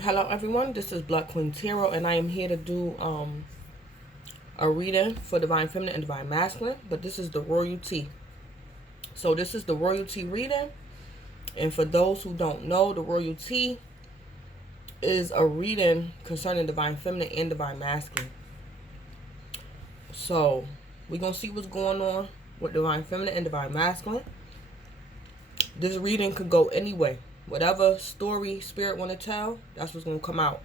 Hello everyone, this is Blood Queen Tarot, and I am here to do a reading for Divine Feminine and Divine Masculine, but this is the RoyalTea. So this is the RoyalTea reading, and for those who don't know, the RoyalTea is a reading concerning Divine Feminine and Divine Masculine. So we're going to see what's going on with Divine Feminine and Divine Masculine. This reading could go any way. Whatever story Spirit want to tell, that's what's going to come out.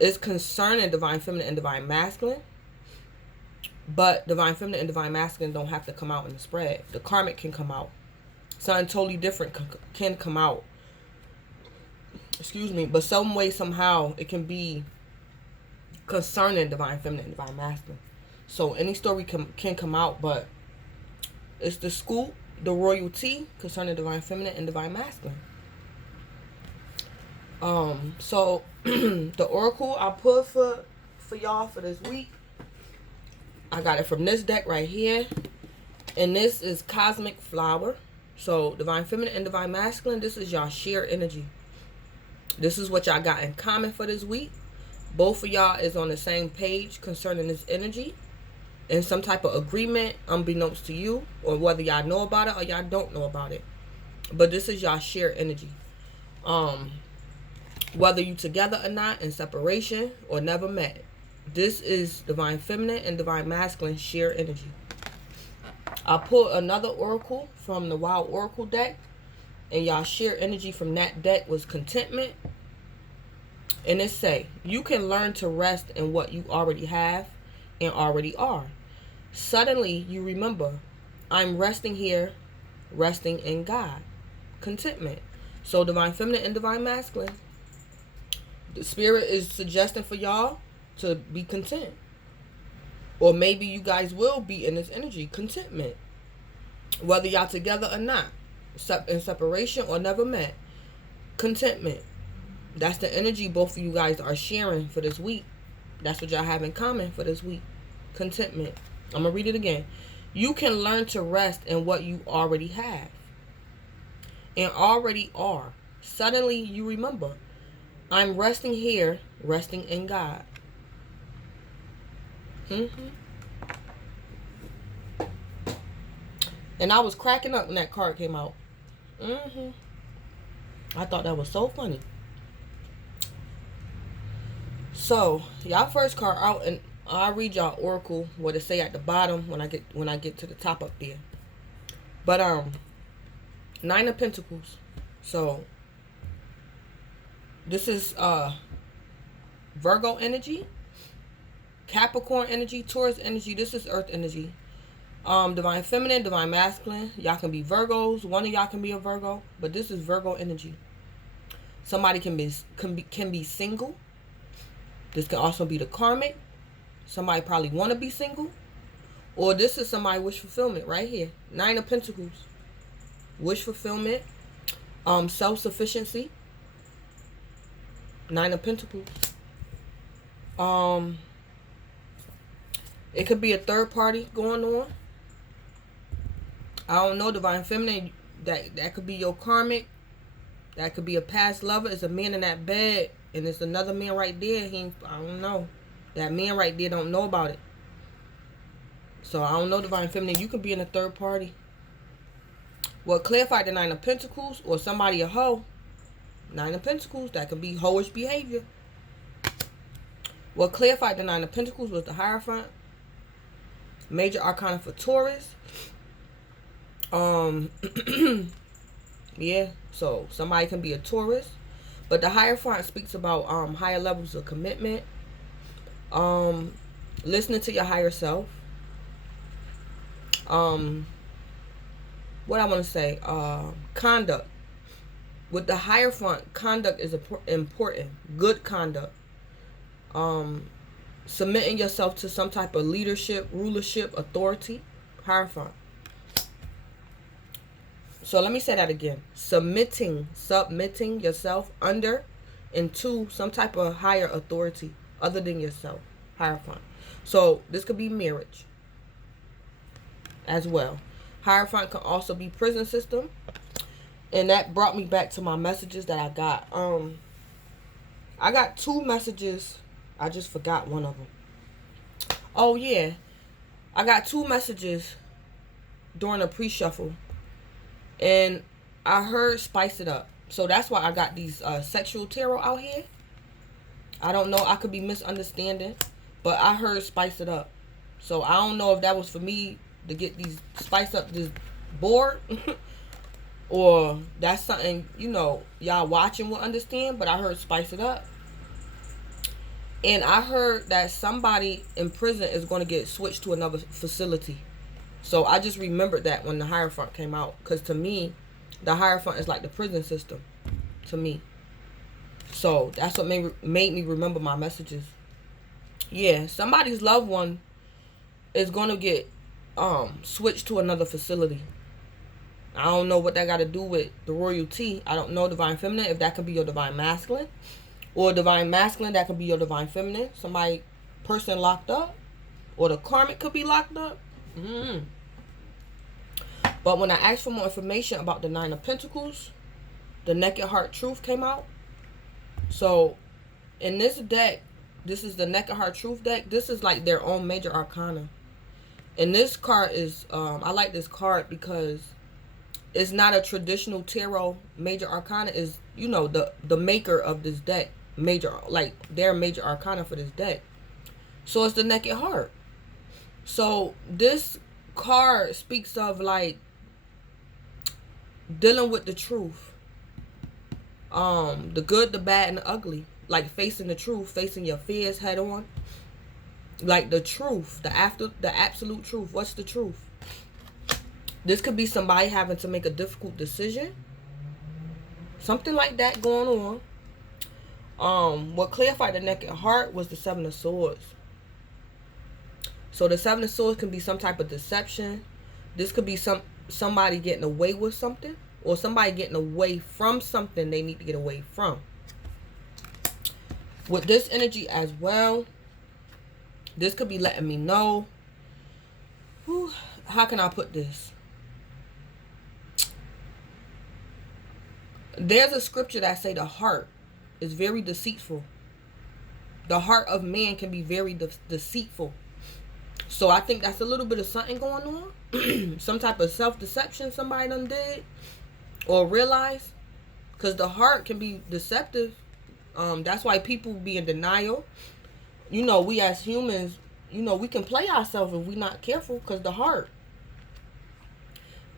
It's concerning Divine Feminine and Divine Masculine, but Divine Feminine and Divine Masculine don't have to come out in the spread. The karmic can come out. Something totally different can come out. Excuse me. But some way, somehow, it can be concerning Divine Feminine and Divine Masculine. So any story can come out, but it's the scoop, the RoyalTea concerning Divine Feminine and Divine Masculine. So the oracle I put for y'all for this week, I got it from this deck right here, and this is Cosmic Flower. So Divine Feminine and Divine Masculine, this is y'all sheer energy. This is what y'all got in common for this week. Both of y'all is on the same page concerning this energy, in some type of agreement, unbeknownst to you, or whether y'all know about it or y'all don't know about it. But this is y'all sheer energy. Whether you together or not, in separation or never met, this is Divine Feminine and Divine Masculine sheer energy. I pulled another oracle from the Wild Oracle deck, and y'all sheer energy from that deck was contentment. And it say, you can learn to rest in what you already have and already are. Suddenly you remember, I'm resting here, resting in God. Contentment. So Divine Feminine and Divine Masculine, the Spirit is suggesting for y'all to be content. Or maybe you guys will be in this energy, contentment. Whether y'all together or not, in separation or never met, contentment. That's the energy both of you guys are sharing for this week. That's what y'all have in common for this week. Contentment. I'm going to read it again. You can learn to rest in what you already have and already are. Suddenly you remember, I'm resting here, resting in God. And I was cracking up when that card came out. I thought that was so funny. So, y'all first card out, and I'll read y'all oracle what it say at the bottom when I get to the top up there. But Nine of Pentacles. So this is Virgo energy, Capricorn energy, Taurus energy. This is Earth energy. Divine Feminine, Divine Masculine. Y'all can be Virgos. One of y'all can be a Virgo, but this is Virgo energy. Somebody can be single. This can also be the karmic. Somebody probably want to be single. Or this is somebody wish fulfillment right here. Nine of Pentacles. Wish fulfillment. Self-sufficiency. Nine of Pentacles. It could be a third party going on. I don't know, Divine Feminine. That could be your karmic. That could be a past lover. It's a man in that bed, and it's another man right there. I don't know. That man right there don't know about it. So I don't know, Divine Feminine. You could be in a third party. Well, clarify the Nine of Pentacles, or somebody a hoe. Nine of Pentacles. That could be hoish behavior. Well, clarify the Nine of Pentacles was the Hierophant. Major Arcana for Taurus. Yeah, so somebody can be a Taurus, but the Hierophant speaks about higher levels of commitment, listening to your higher self. What I want to say, conduct. With the Hierophant, conduct is important. Good conduct. Submitting yourself to some type of leadership, rulership, authority. Hierophant. So let me say that again. Submitting yourself under into some type of higher authority other than yourself. Hierophant. So this could be marriage as well. Hierophant can also be prison system. And that brought me back to my messages that I got. I got 2 messages. I just forgot one of them. Oh, yeah. I got 2 messages during a pre-shuffle. And I heard spice it up. So that's why I got these sexual tarot out here. I don't know. I could be misunderstanding. But I heard spice it up. So I don't know if that was for me to get these spice up this board. Or that's something, you know, y'all watching will understand. But I heard spice it up. And I heard that somebody in prison is going to get switched to another facility. So I just remembered that when the Hierophant came out. Because to me, the Hierophant is like the prison system. To me. So that's what made me remember my messages. Yeah, somebody's loved one is going to get switched to another facility. I don't know what that got to do with the RoyalTea. I don't know, Divine Feminine, if that could be your Divine Masculine. Or Divine Masculine, that could be your Divine Feminine. Somebody, person locked up. Or the karmic could be locked up. But when I asked for more information about the 9 of Pentacles, the Naked Heart Truth came out. So, in this deck, this is the Naked Heart Truth deck. This is like their own major arcana. And this card is, I like this card because it's not a traditional tarot major arcana. Is, you know, the maker of this deck. Major, like their major arcana for this deck. So it's the Naked Heart. So this card speaks of like dealing with the truth. The good, the bad, and the ugly. Like facing the truth, facing your fears head on. Like the truth, the absolute truth. What's the truth? This could be somebody having to make a difficult decision. Something like that going on. What clarified the Naked Heart was the 7 of Swords. So the 7 of Swords can be some type of deception. This could be somebody getting away with something. Or somebody getting away from something they need to get away from. With this energy as well, this could be letting me know. How can I put this? There's a scripture that say the heart is very deceitful. The heart of man can be very deceitful. So I think that's a little bit of something going on. Some type of self-deception somebody done did. Or realize. Because the heart can be deceptive. That's why people be in denial. You know, we as humans, you know, we can play ourselves if we're not careful. Because the heart.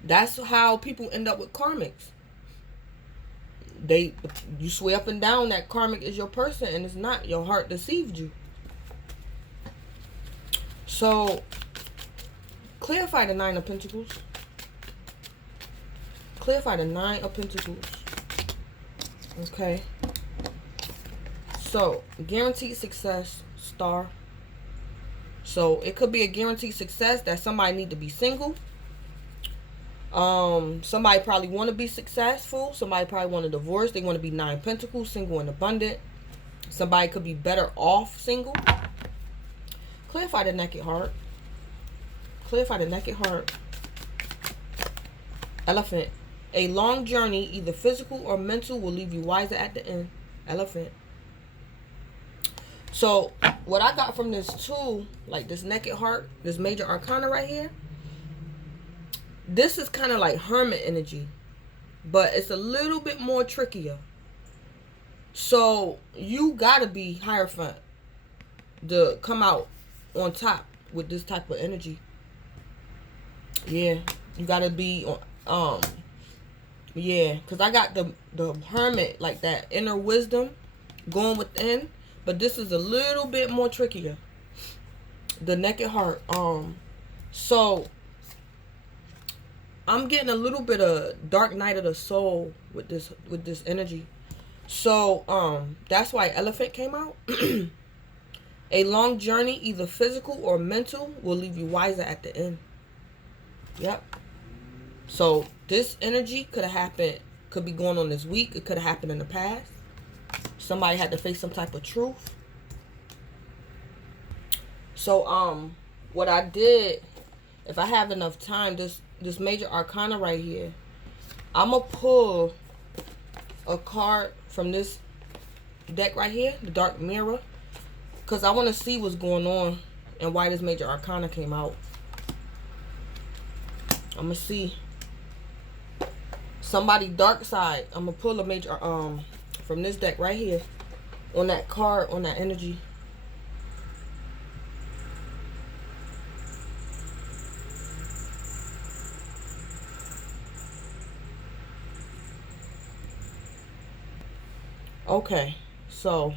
That's how people end up with karmics. You swear up and down that karmic is your person, and it's not. Your heart deceived you. So, clarify the 9 of Pentacles. Clarify the 9 of Pentacles. Okay. So, guaranteed success, star. So, it could be a guaranteed success that somebody need to be single. Somebody probably want to be successful. Somebody probably want a divorce. They want to be 9 Pentacles, single and abundant. Somebody could be better off single. Clarify the Naked Heart. Clarify the Naked Heart. Elephant. A long journey, either physical or mental, will leave you wiser at the end. Elephant. So, what I got from this too, like this Naked Heart, this major arcana right here, this is kind of like hermit energy, but it's a little bit more trickier. So you gotta be Hierophant to come out on top with this type of energy. Yeah, you gotta be on. Yeah, because I got the hermit, like that inner wisdom going within, but this is a little bit more trickier. The Naked Heart. So I'm getting a little bit of dark night of the soul with this energy. So that's why Elephant came out. A long journey, either physical or mental, will leave you wiser at the end. Yep. So this energy could have happened, could be going on this week. It could have happened in the past. Somebody had to face some type of truth. So what I did, if I have enough time, this major arcana right here, I'm going to pull a card from this deck right here, the Dark Mirror, because I want to see what's going on and why this Major Arcana came out. I'm going to see somebody dark side. I'm going to pull a major from this deck right here on that card, on that energy. Okay, so,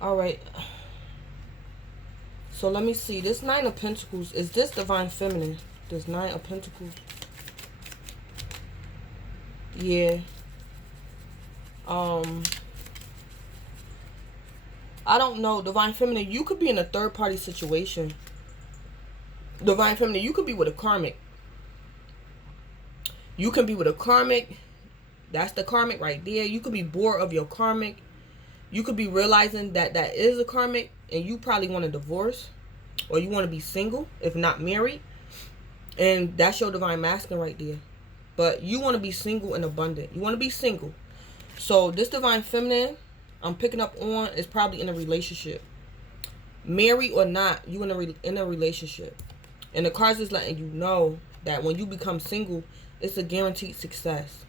all right. So let me see. This Nine of Pentacles, is this Divine Feminine? This Nine of Pentacles. Yeah. I don't know. Divine Feminine, you could be in a third party situation. Divine Feminine, you could be with a karmic. You can be with a karmic. That's the karmic right there. You could be bored of your karmic. You could be realizing that that is a karmic and you probably want a divorce, or you want to be single, if not married. And that's your Divine Masculine right there. But you want to be single and abundant. You want to be single. So this Divine Feminine I'm picking up on is probably in a relationship. Married or not, you in a relationship. And the cards is letting you know that when you become single, it's a guaranteed success.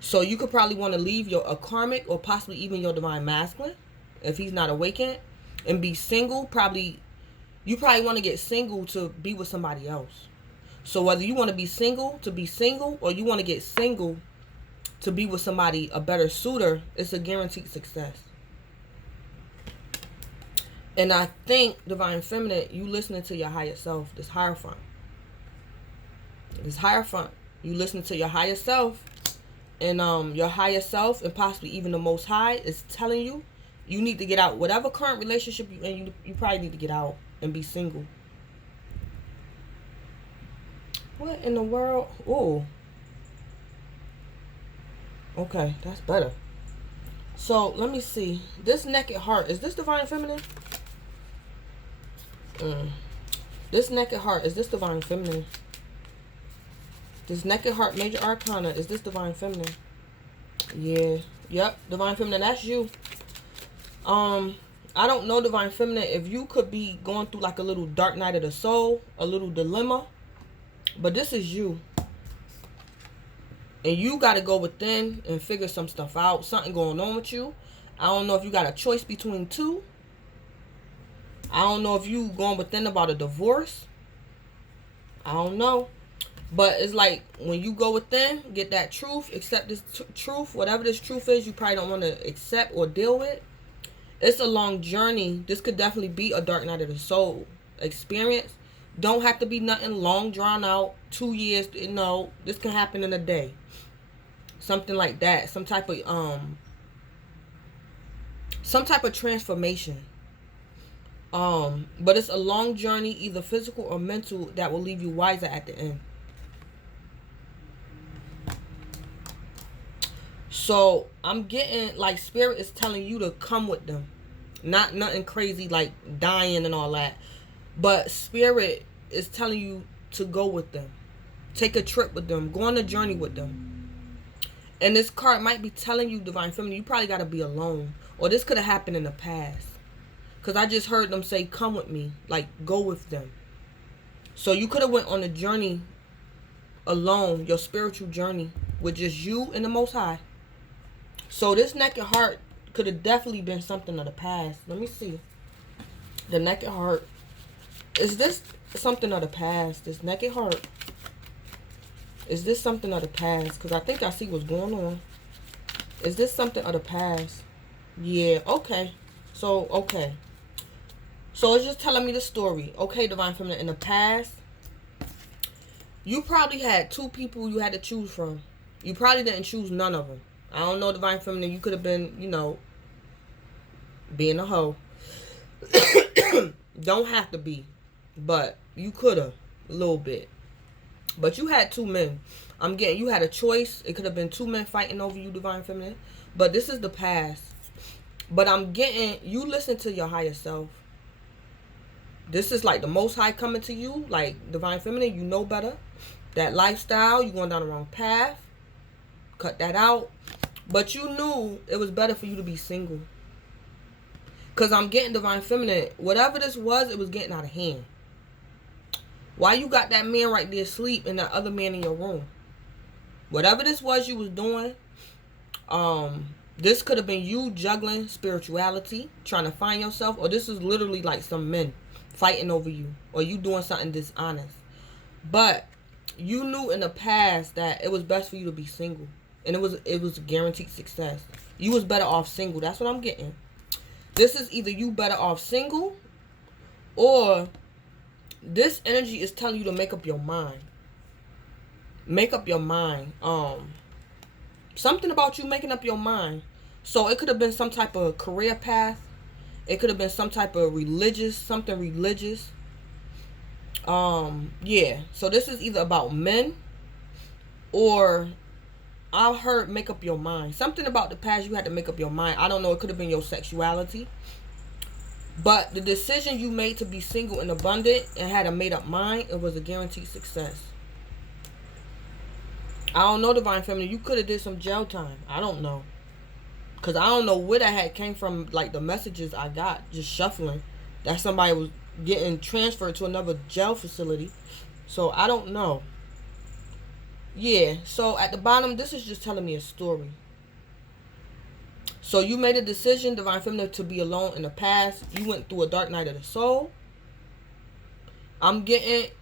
So you could probably want to leave a karmic or possibly even your Divine Masculine if he's not awakened and be single. You probably want to get single to be with somebody else. So whether you want to be single or you want to get single to be with somebody, a better suitor, it's a guaranteed success. And I think, Divine Feminine, you listening to your higher self, this Hierophant. This Hierophant, you listening to your higher self. And your higher self and possibly even the Most High is telling you, you need to get out. Whatever current relationship you're in, you probably need to get out and be single. What in the world? Oh. Okay, that's better. So, let me see. This Naked Heart, is this Divine Feminine? This Naked Heart, is this Divine Feminine? This Naked Heart, Major Arcana, is this Divine Feminine? Yeah. Yep, Divine Feminine, that's you. I don't know, Divine Feminine, if you could be going through like a little dark night of the soul, a little dilemma. But this is you. And you got to go within and figure some stuff out. Something going on with you. I don't know if you got a choice between two. I don't know if you going within about a divorce. I don't know. But it's like when you go within, get that truth, accept this truth. Whatever this truth is, you probably don't want to accept or deal with. It's a long journey. This could definitely be a dark night of the soul experience. Don't have to be nothing long, drawn out, 2 years. No, this can happen in a day. Something like that. Some type of transformation. But it's a long journey, either physical or mental, that will leave you wiser at the end. So I'm getting like Spirit is telling you to come with them. Not nothing crazy like dying and all that. But Spirit is telling you to go with them. Take a trip with them. Go on a journey with them. And this card might be telling you, Divine Feminine, you probably got to be alone. Or this could have happened in the past. Because I just heard them say, come with me. Like, go with them. So you could have went on a journey alone. Your spiritual journey. With just you and the Most High. So this Naked Heart could have definitely been something of the past. Let me see. The Naked Heart. Is this something of the past? This Naked Heart. Is this something of the past? Because I think I see what's going on. Is this something of the past? Yeah, okay. So, okay. So it's just telling me the story. Okay, Divine Feminine. In the past, you probably had two people you had to choose from. You probably didn't choose none of them. I don't know, Divine Feminine. You could have been, you know, being a hoe. Don't have to be. But you could have. A little bit. But you had two men. I'm getting, you had a choice. It could have been two men fighting over you, Divine Feminine. But this is the past. But I'm getting, you listen to your higher self. This is like the Most High coming to you. Like, Divine Feminine, you know better. That lifestyle, you're going down the wrong path. Cut that out. But you knew it was better for you to be single. Because I'm getting Divine Feminine. Whatever this was, it was getting out of hand. Why you got that man right there asleep and that other man in your room? Whatever this was you was doing, this could have been you juggling spirituality, trying to find yourself, or this is literally like some men fighting over you, or you doing something dishonest. But you knew in the past that it was best for you to be single, and it was guaranteed success. You was better off single. That's what I'm getting. This is either you better off single, or this energy is telling you to make up your mind. Make up your mind. Something about you making up your mind. So it could have been some type of career path. It could have been some type of something religious. Yeah. So this is either about men, or I heard make up your mind. Something about the past you had to make up your mind. I don't know. It could have been your sexuality. But the decision you made to be single and abundant and had a made up mind, it was a guaranteed success. I don't know, Divine Feminine. You could have did some jail time. I don't know. Because I don't know where that had came from, like the messages I got, just shuffling. That somebody was getting transferred to another jail facility. So I don't know. Yeah, so at the bottom, this is just telling me a story. So you made a decision, Divine Feminine, to be alone in the past. You went through a dark night of the soul. I'm getting,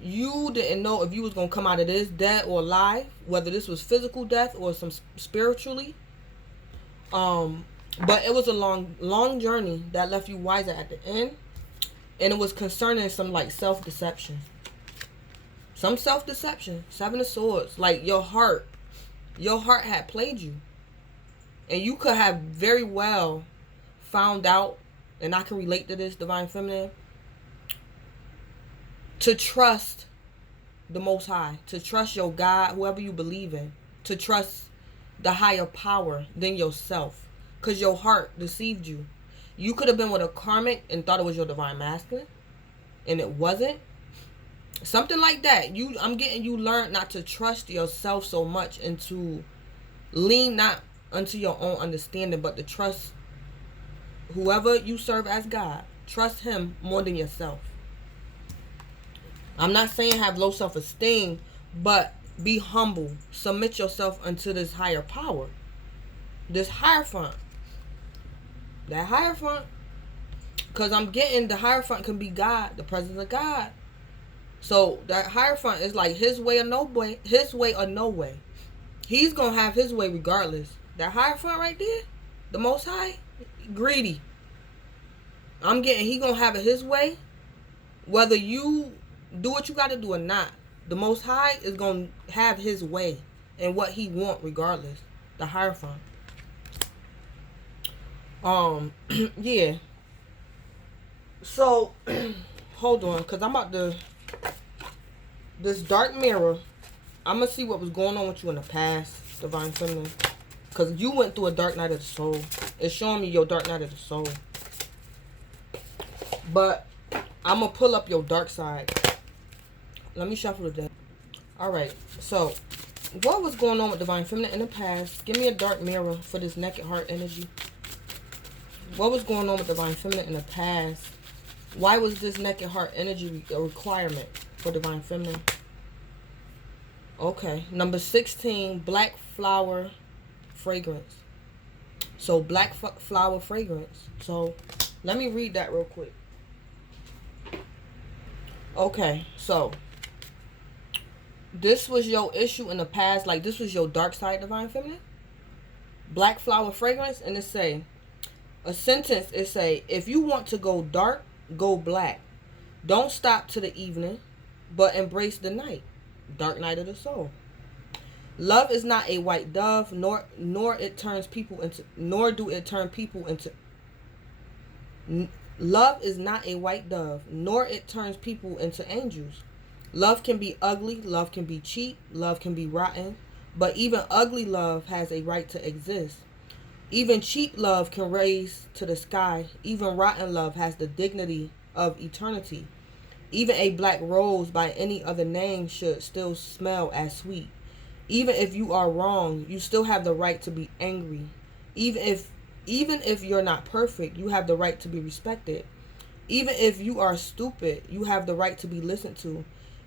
you didn't know if you was going to come out of this dead or alive, whether this was physical death or some spiritually. But it was a long journey that left you wiser at the end. And it was concerning some like self-deception. Some self-deception. 7 of Swords. Like your heart had played you. And you could have very well found out, and I can relate to this, Divine Feminine, to trust the Most High, to trust your God, whoever you believe in, to trust the higher power than yourself, because your heart deceived you. You could have been with a karmic and thought it was your Divine Masculine, and it wasn't. Something like that. I'm getting you learned not to trust yourself so much and to lean not unto your own understanding, but to trust whoever you serve as God. Trust him more than yourself. I'm not saying have low self-esteem, but be humble. Submit yourself unto this higher power. This Hierophant. That Hierophant. Because I'm getting the Hierophant can be God, the presence of God. So that Hierophant is like his way or no way. His way or no way. He's going to have his way regardless. That Hierophant right there, the Most High, greedy. I'm getting he going to have it his way. Whether you do what you got to do or not. The Most High is going to have his way and what he want regardless. The Hierophant. Yeah. So, hold on. Because I'm about to... This dark mirror, I'm going to see what was going on with you in the past, Divine Feminine. Because you went through a dark night of the soul. It's showing me your dark night of the soul. But I'm going to pull up your dark side. Let me shuffle the deck. Alright, so what was going on with Divine Feminine in the past? Give me a dark mirror for this naked heart energy. What was going on with Divine Feminine in the past? Why was this naked heart energy a requirement for Divine Feminine? Okay, number 16, black flower fragrance. So black flower fragrance. So let me read that real quick. Okay, so this was your issue in the past. Like this was your dark side, Divine Feminine. Black flower fragrance. And it say, a sentence, it say, if you want to go dark, go black. Don't stop to the evening, but embrace the night. Dark night of the soul. Love is not a white dove, nor do it turn people into. Love is not a white dove, nor it turns people into angels. Love can be ugly, love can be cheap, love can be rotten, but even ugly love has a right to exist. Even cheap love can raise to the sky. Even rotten love has the dignity of eternity. Even a black rose by any other name should still smell as sweet. Even if you are wrong, you still have the right to be angry. Even if you're not perfect, you have the right to be respected. Even if you are stupid, you have the right to be listened to.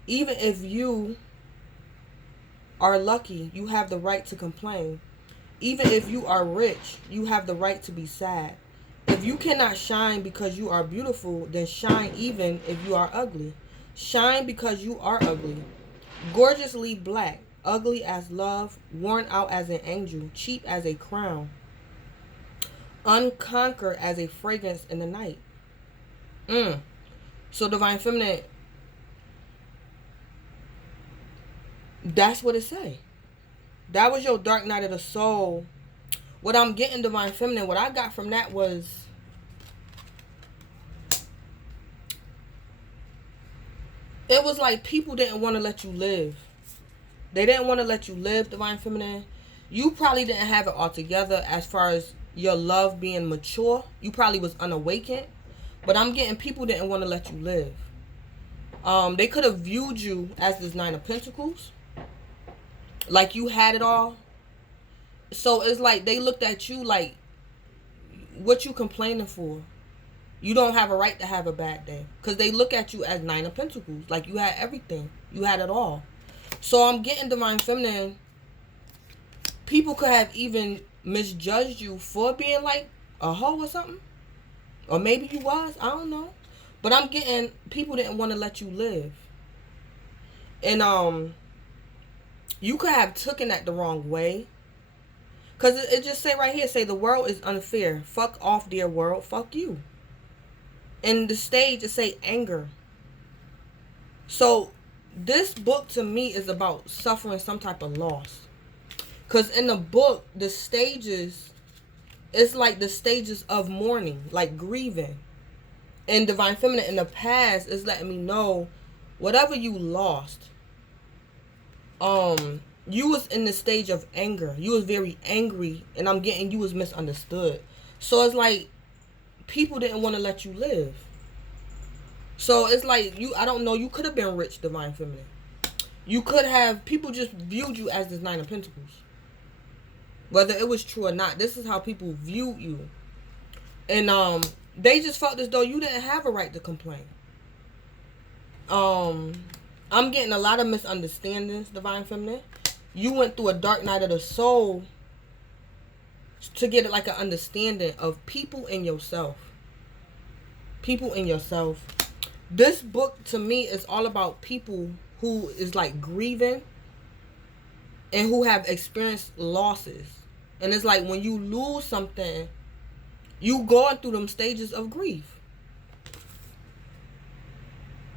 Even if you are lucky, you have the right to complain. Even if you are rich, you have the right to be sad. If you cannot shine because you are beautiful, then shine even if you are ugly. Shine because you are ugly. Gorgeously black, ugly as love, worn out as an angel, cheap as a crown, unconquered as a fragrance in the night. So Divine Feminine, that's what it say. That was your dark night of the soul. What I'm getting, Divine Feminine, what I got from that was, it was like people didn't want to let you live. They didn't want to let you live, Divine Feminine. You probably didn't have it all together as far as your love being mature. You probably was unawakened. But I'm getting people didn't want to let you live. They could have viewed you as this Nine of Pentacles. Like you had it all. So it's like they looked at you like, what you complaining for? You don't have a right to have a bad day. Because they look at you as Nine of Pentacles. Like you had everything. You had it all. So I'm getting, Divine Feminine, people could have even misjudged you for being like a hoe or something. Or maybe you was. I don't know. But I'm getting people didn't want to let you live. And you could have taken that the wrong way. Because it just say right here, say the world is unfair. Fuck off, dear world. Fuck you. And the stage, it say anger. So this book to me is about suffering some type of loss. Because in the book, the stages, it's like the stages of mourning, like grieving. And Divine Feminine in the past is letting me know whatever you lost, you was in the stage of anger. You was very angry, and I'm getting you was misunderstood. So it's like people didn't want to let you live. So it's like I don't know, you could have been rich, Divine Feminine. You could have, people just viewed you as this Nine of Pentacles. Whether it was true or not, this is how people viewed you. And they just felt as though you didn't have a right to complain. I'm getting a lot of misunderstandings, Divine Feminine. You went through a dark night of the soul to get like an understanding of people in yourself. People in yourself. This book to me is all about people who is like grieving and who have experienced losses. And it's like when you lose something, you going through them stages of grief.